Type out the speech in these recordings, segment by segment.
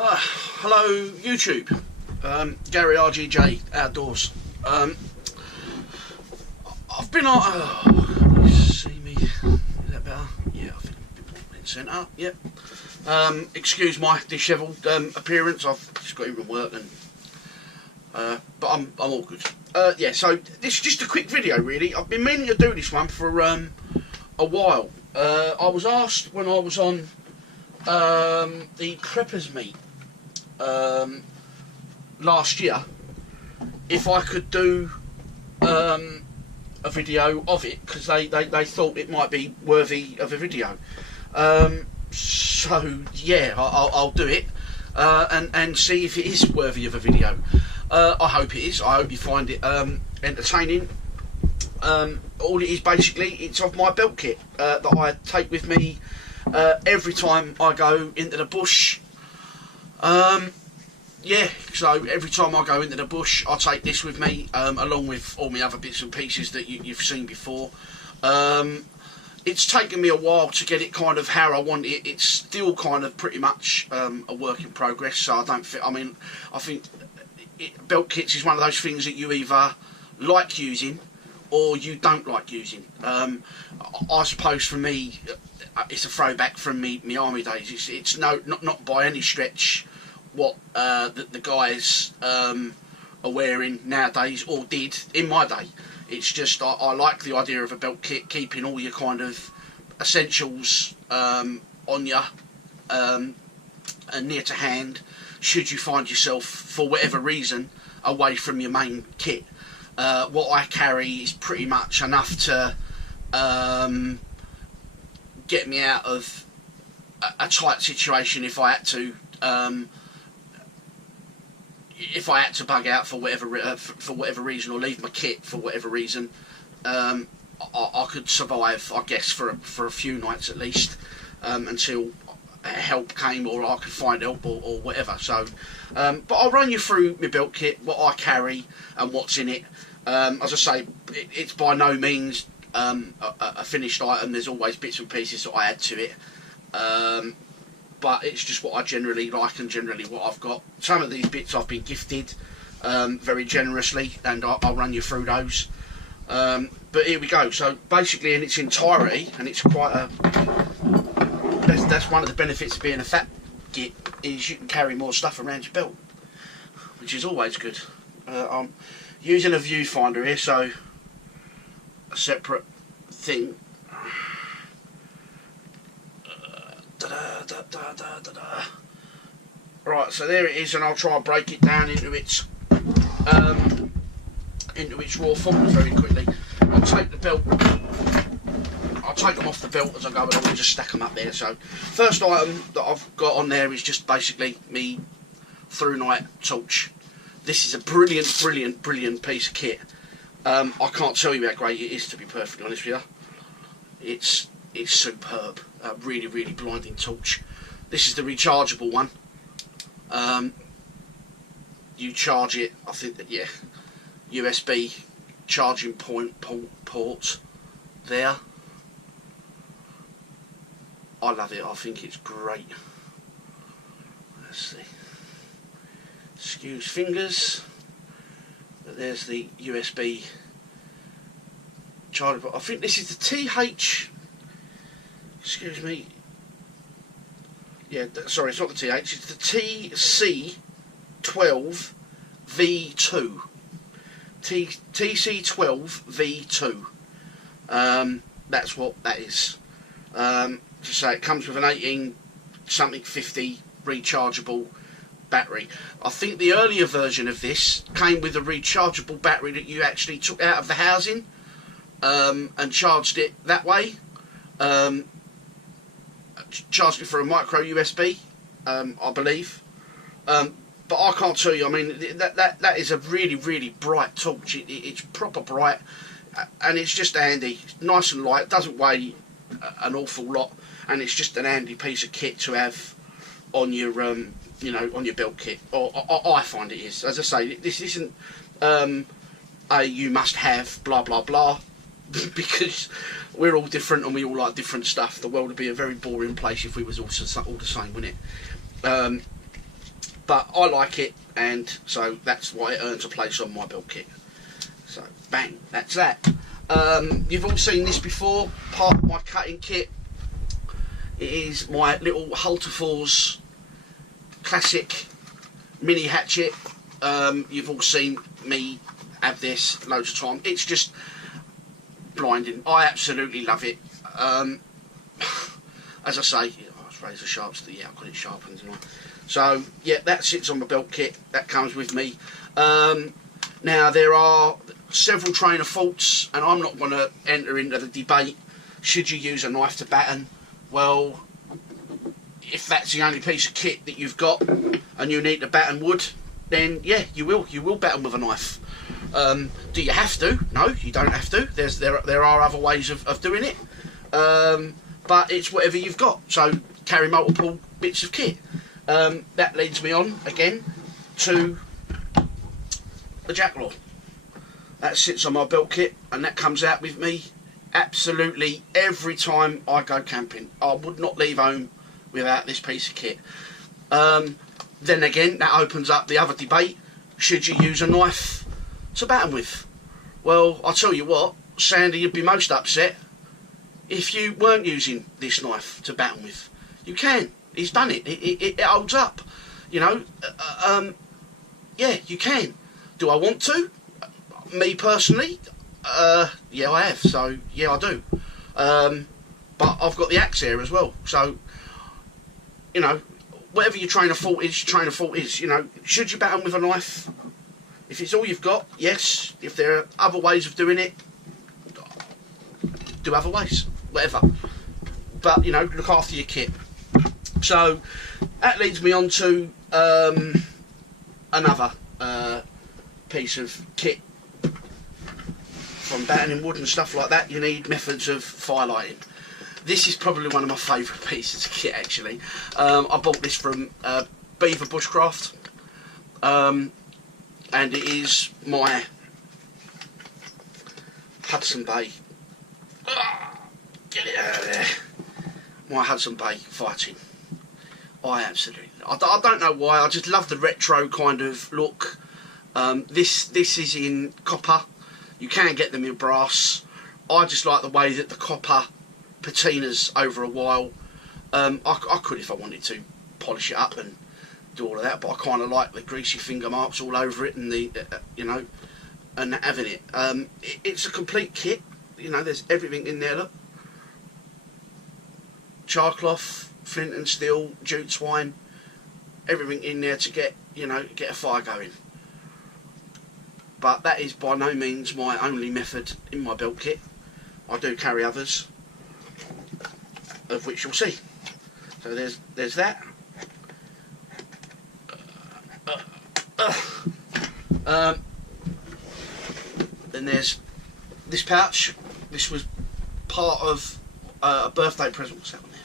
Hello YouTube, Gary RGJ Outdoors. I've been on, see me, is that better? Yeah, I think I've been sent up, yep. Excuse my dishevelled appearance, I've just got in from work, and, but I'm all good. Yeah, so this is just a quick video really. I've been meaning to do this one for a while. I was asked when I was on the Preppers meet last year if I could do a video of it, because they thought it might be worthy of a video. So yeah, I'll do it and see if it is worthy of a video. I hope it is. I hope you find it entertaining. All it is basically, it's of my belt kit that I take with me every time I go into the bush. Yeah, so every time I go into the bush I take this with me, along with all my other bits and pieces that you've seen before. It's taken me a while to get it kind of how I want it. It's still kind of pretty much a work in progress, so I don't think, I think belt kits is one of those things that you either like using or you don't like using. I suppose for me it's a throwback from me army days. It's not by any stretch what the guys are wearing nowadays or did in my day. It's just I like the idea of a belt kit, keeping all your kind of essentials on you and near to hand, should you find yourself for whatever reason away from your main kit. What I carry is pretty much enough to get me out of a tight situation if I had to. If I had to bug out for whatever reason, or leave my kit for whatever reason, I could survive, I guess, for a few nights at least, until help came, or I could find help, or whatever. So, but I'll run you through my belt kit, what I carry and what's in it. As I say, it's by no means a finished item. There's always bits and pieces that I add to it. But it's just what I generally like and generally what I've got. Some of these bits I've been gifted very generously, and I'll run you through those. But here we go. So basically, in its entirety, and it's quite a... That's one of the benefits of being a fat git, is you can carry more stuff around your belt, which is always good. I'm using a viewfinder here, so a separate thing. Right, so there it is, and I'll try and break it down into its raw form very quickly. I'll take the belt. I'll take them off the belt as I go along and just stack them up there. So, first item that I've got on there is just basically me through night torch. This is a brilliant piece of kit. I can't tell you how great it is, to be perfectly honest with you. It's superb. A really blinding torch. This is the rechargeable one. You charge it, I think that, yeah, USB charging port there. I love it. I think it's great. Let's see. Excuse fingers. But there's the USB charger. I think this is the TH. Excuse me. Yeah, sorry, it's not the TH. It's the TC12V2. TC12V2. That's what that is. To say, it comes with an 18-something-50 rechargeable battery. I think the earlier version of this came with a rechargeable battery that you actually took out of the housing and charged it that way. Charged it for a micro USB, I believe. But I can't tell you. I mean, that is a really bright torch. It's proper bright, and it's just handy. It's nice and light. It doesn't weigh an awful lot, and it's just an handy piece of kit to have on your, you know, on your belt kit. Or I find it is. As I say, this isn't a you must have blah blah blah. Because we're all different and we all like different stuff. The world would be a very boring place if we was all the same, wouldn't it? but I like it, and so that's why it earns a place on my build kit. So bang, that's that. You've all seen this before, part of my cutting kit. It is my little Hultafors classic mini hatchet. You've all seen me have this loads of time. It's just blinding. I absolutely love it. As I say, razor sharps, yeah, I've got it sharpened. So yeah, that sits on my belt kit. That comes with me. Now there are several train of faults, and I'm not going to enter into the debate. Should you use a knife to batten? Well, if that's the only piece of kit that you've got and you need to batten wood, then yeah, you will batten with a knife. Do you have to? No, you don't have to. There are other ways of doing it, but it's whatever you've got. So carry multiple bits of kit. That leads me on again to the Jacklaw. That sits on my belt kit, and that comes out with me absolutely every time I go camping. I would not leave home without this piece of kit. Then again, that opens up the other debate. Should you use a knife to batten with? Well, I'll tell you what, Sandy, you'd be most upset if you weren't using this knife to batten with. You can. He's done it. It holds up. You know, yeah, you can. Do I want to? Me personally, yeah, I have. So yeah, I do. But I've got the axe here as well. So you know, whatever your train of thought is, train of thought is. You know, should you batten with a knife? If it's all you've got, yes. If there are other ways of doing it, do other ways. Whatever. But you know, look after your kit. So that leads me on to another piece of kit. From battening wood and stuff like that, you need methods of firelighting. This is probably one of my favourite pieces of kit, actually. I bought this from Beaver Bushcraft, and it is my Hudson Bay. Get it out of there. My Hudson Bay fighting. I don't know why. I just love the retro kind of look. This is in copper. You can get them in brass. I just like the way that the copper patinas over a while. I could, if I wanted to, polish it up and do all of that, but I kind of like the greasy finger marks all over it and the, you know, and having it. It's a complete kit. You know, there's everything in there. Look, charcloth, flint and steel, jute twine, everything in there to get, you know, get a fire going. But that is by no means my only method in my belt kit. I do carry others, of which you'll see. So there's that. Then there's this pouch. This was part of a birthday present. What's that on there?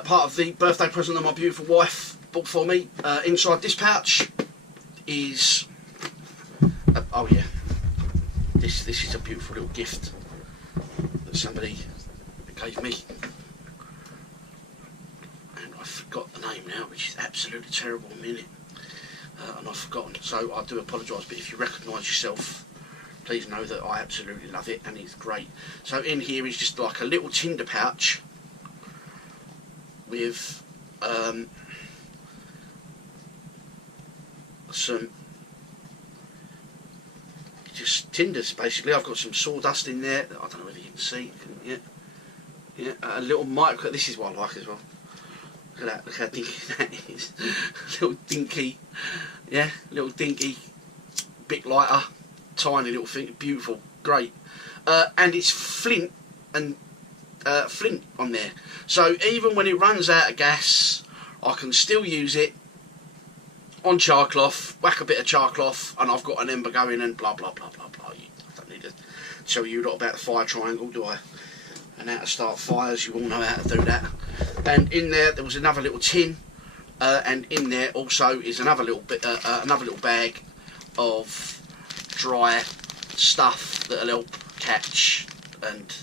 Part of the birthday present that my beautiful wife bought for me. Inside this pouch is oh yeah, this is a beautiful little gift that somebody gave me, and I forgot the name now, which is absolutely terrible a minute, and I've forgotten, so I do apologise, but if you recognise yourself, please know that I absolutely love it and it's great. So in here is just like a little tinder pouch with some just tinders basically. I've got some sawdust in there. I don't know whether you can see. Yeah, a little micro. This is what I like as well. Look at that. Look how dinky that is. Little dinky. Yeah, little dinky. Bit lighter. Tiny little thing. Beautiful. Great. And it's flint and flint on there. So even when it runs out of gas, I can still use it on charcloth, whack a bit of charcloth, and I've got an ember going and blah blah blah blah blah. I don't need to tell you a lot about the fire triangle, do I? And how to start fires, you all know how to do that. And in there was another little tin, and in there also is another little bit, another little bag of dry stuff that'll help catch and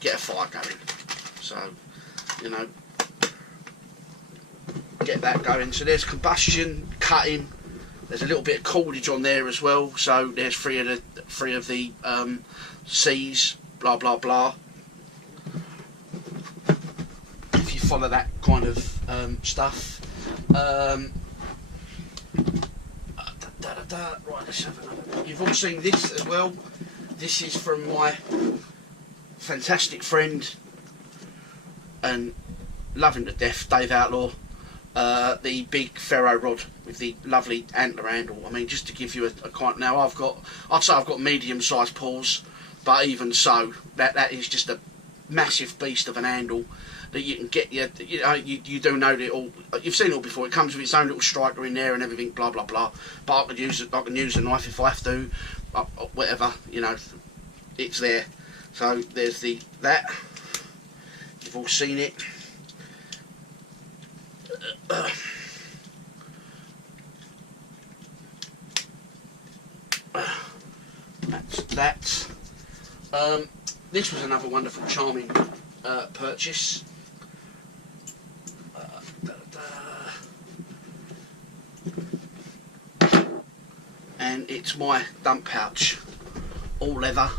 get a fire going. So, you know, get that going. So there's combustion, cutting. There's a little bit of cordage on there as well. So there's three of the C's, blah blah blah. If you follow that kind of stuff. Right, let's have another. You've all seen this as well. This is from my fantastic friend and loving to death, Dave Outlaw. The big ferro rod with the lovely antler handle. I mean, just to give you a kind. Now I'd say I've got medium-sized paws, but even so, that is just a massive beast of an handle that you can get. You do know that it all. You've seen it all before. It comes with its own little striker in there and everything. Blah blah blah. But I can use it. I can use a knife if I have to. Whatever, you know, it's there. So there's that. You've all seen it. That's that. This was another wonderful, charming purchase. And it's my dump pouch, all leather,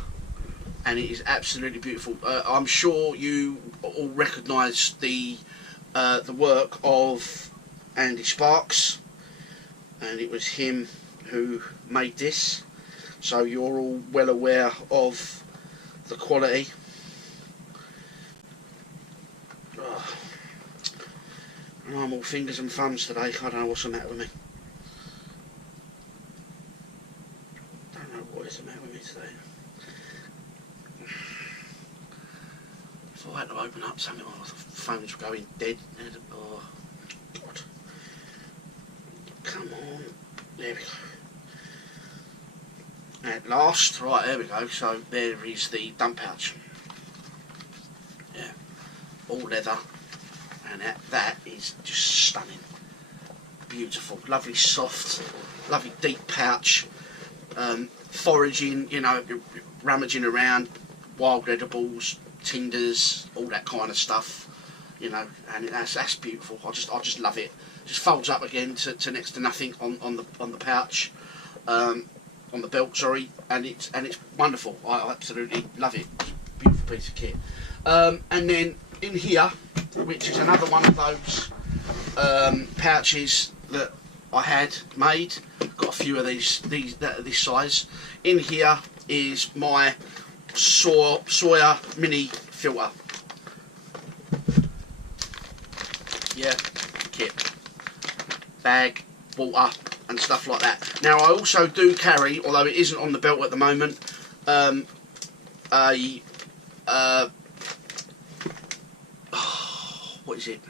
and it is absolutely beautiful. I'm sure you all recognise the work of Andy Sparks, and it was him who made this, so you're all well aware of the quality. And I'm all fingers and thumbs today. I don't know what's the matter with me. Don't know what is the matter with me today. If I had to open up something, oh, the phone's going dead. Oh, God. Come on. There we go. At last. Right, there we go. So there is the dump pouch. Yeah. All leather. And that is just stunning. Beautiful. Lovely soft. Lovely deep pouch. Foraging, you know, rummaging around. Wild edibles. Tinders, all that kind of stuff, you know, and that's beautiful. I just love it. Just folds up again to next to nothing on the pouch, on the belt, sorry, and it's wonderful. I absolutely love it. Beautiful piece of kit. And then in here, which is another one of those pouches that I had made. Got a few of these this size. In here is my Sawyer mini filter. Yeah, kit, bag, water and stuff like that. Now I also do carry, although it isn't on the belt at the moment, what is it?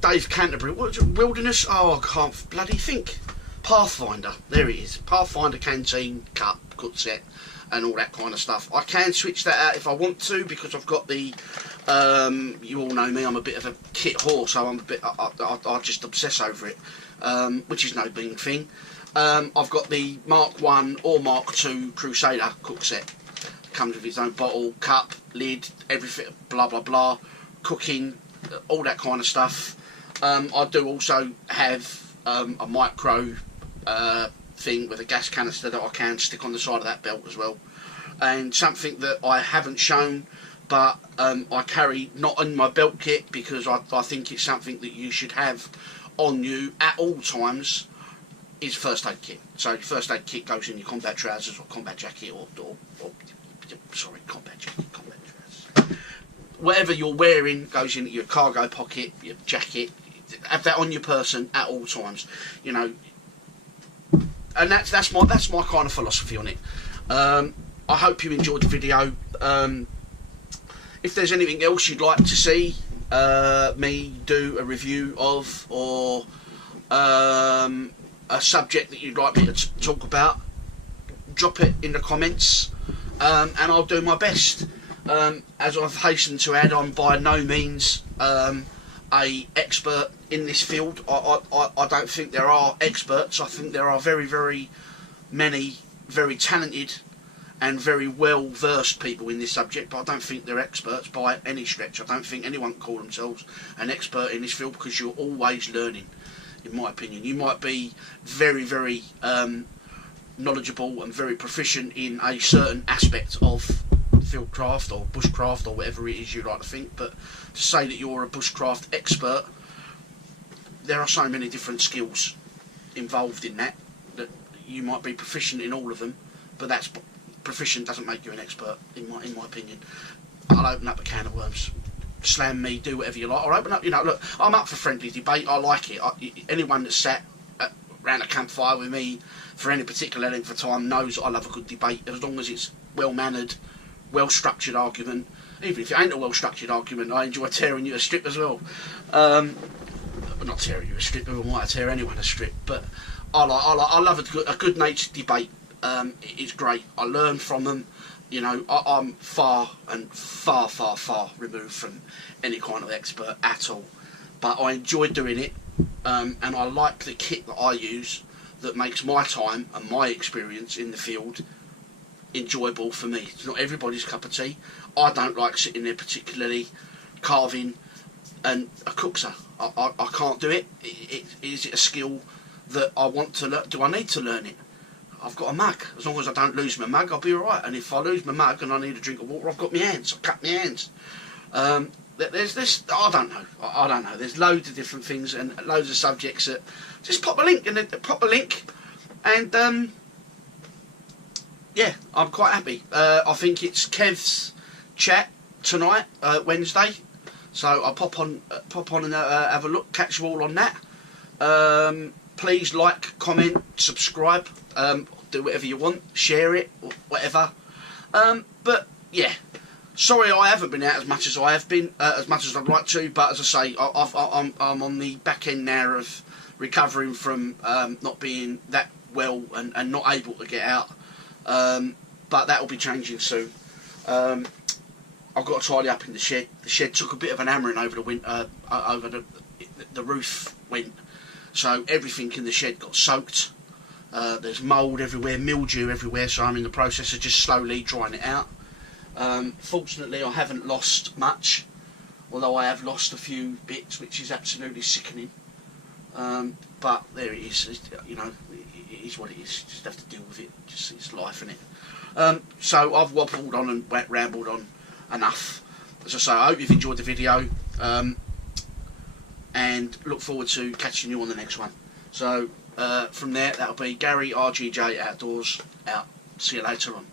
Dave Canterbury. What's it? Wilderness? Oh, I can't bloody think. Pathfinder. There it is. Pathfinder canteen, cup, cook set, and all that kind of stuff. I can switch that out if I want to, because I've got the. You all know me. I'm a bit of a kit whore, so I'm a bit. I just obsess over it, which is no big thing. I've got the Mark 1 or Mark 2 Crusader cook set. Comes with its own bottle, cup, lid, everything, blah blah blah, cooking, all that kind of stuff. I do also have a micro thing with a gas canister that I can stick on the side of that belt as well, and something that I haven't shown, but I carry not in my belt kit, because I think it's something that you should have on you at all times, is first aid kit. So your first aid kit goes in your combat trousers or combat jacket or sorry, combat jacket, combat trousers. Whatever you're wearing goes in your cargo pocket, your jacket. Have that on your person at all times, you know. And that's my kind of philosophy on it. I hope you enjoyed the video. If there's anything else you'd like to see me do a review of, or a subject that you'd like me to talk about, drop it in the comments, and I'll do my best. As I've hastened to add, I'm by no means a expert in this field. I don't think there are experts. I think there are very, very many very talented and very well versed people in this subject, but I don't think they're experts by any stretch. I don't think anyone can call themselves an expert in this field, because you're always learning, in my opinion. You might be very, very knowledgeable and very proficient in a certain aspect of fieldcraft or bushcraft or whatever it is you like to think, but to say that you're a bushcraft expert, there are so many different skills involved in that you might be proficient in all of them, but that's proficient doesn't make you an expert, in my opinion. I'll open up a can of worms. Slam me, do whatever you like. Or open up, look, I'm up for friendly debate. I like it. Anyone that's sat around a campfire with me for any particular length of time knows that I love a good debate, as long as it's well-mannered, well-structured argument. Even if it ain't a well-structured argument, I enjoy tearing you a strip as well. Not tearing you a strip, who might tear anyone a strip, but I love a good-natured debate. It's great. I learn from them. I'm far removed from any kind of expert at all, but I enjoy doing it, and I like the kit that I use that makes my time and my experience in the field enjoyable for me. It's not everybody's cup of tea. I don't like sitting there particularly carving and a cookser. I can't do it. Is it a skill that I want to learn? Do I need to learn it? I've got a mug. As long as I don't lose my mug, I'll be alright. And if I lose my mug and I need a drink of water, I've got my hands. I've cut my hands. There's this. I don't know. There's loads of different things and loads of subjects that just pop a link and yeah, I'm quite happy. I think it's Kev's chat tonight, Wednesday. So I'll pop on and have a look. Catch you all on that. Please like, comment, subscribe, do whatever you want, share it, whatever. But yeah, sorry I haven't been out as much as I have been, as much as I'd like to. But as I say, I'm on the back end now of recovering from not being that well and not able to get out. But that will be changing soon. I've got to tidy up in the shed. The shed took a bit of an hammering over the winter, over the roof went. So everything in the shed got soaked. There's mould everywhere, mildew everywhere, so I'm in the process of just slowly drying it out. Fortunately, I haven't lost much, although I have lost a few bits, which is absolutely sickening. But there it is. It is what it is. You just have to deal with it. It's life, isn't it? So I've waffled on and rambled on enough. As I say, I hope you've enjoyed the video. And look forward to catching you on the next one. So from there, that'll be Gary RGJ Outdoors out. See you later on.